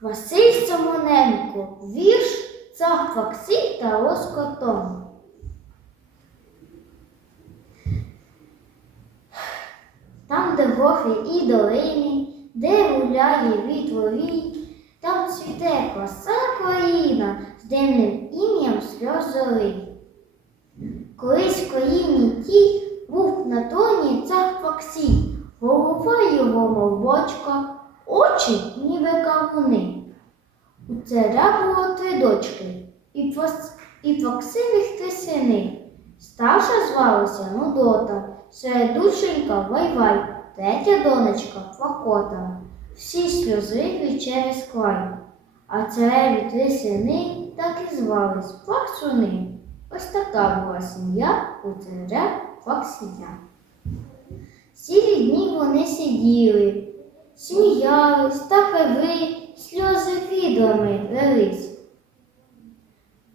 Василь Симоненко, вірш Факсій та Лоскотон. Там, де гори і долини, де гуляє вітровій, там цвіте краса країна з дивним ім'ям сльозори. Колись в країні тій був на троні цар Факсій, голова його мов бочка, очі ніби кавуни. У царя було три дочки і, Фас... і Факсивих три сини. Старша звалася Нудота, середульшенька Вайвай, третя донечка Факота. Всі сльозливі через край, а цареві три сини так і звались Факсуни. Ось така була сім'я у царя Факсія. Цілі дні вони сиділи, сміялись та пили, сльози відрами лились.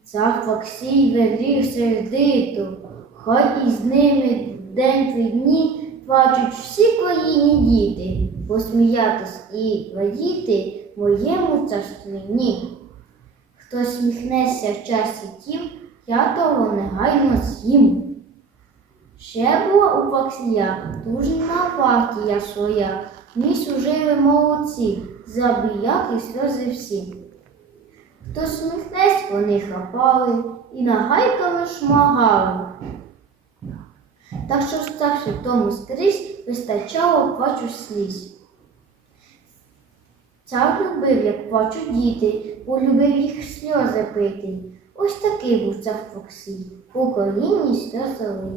Цар Факсій велів сердито, хай із ними день три дні плачуть всі країні діти, посміятись і радіти моєму царстві ні. Хто сміхнеться в часі тім, я того негайно з'їм. Ще була у Факсія дружна партія своя, мій служили молодці, забіяки сльози всі. Хто сміхнець, вони хапали і нагайками шмагали. Так що ставши в тому скрізь, вистачало плачу сліз. Цар любив, як плачуть діти, бо любив їх сльози пити. Ось такий був цар Фоксій, у коліні сльозовий.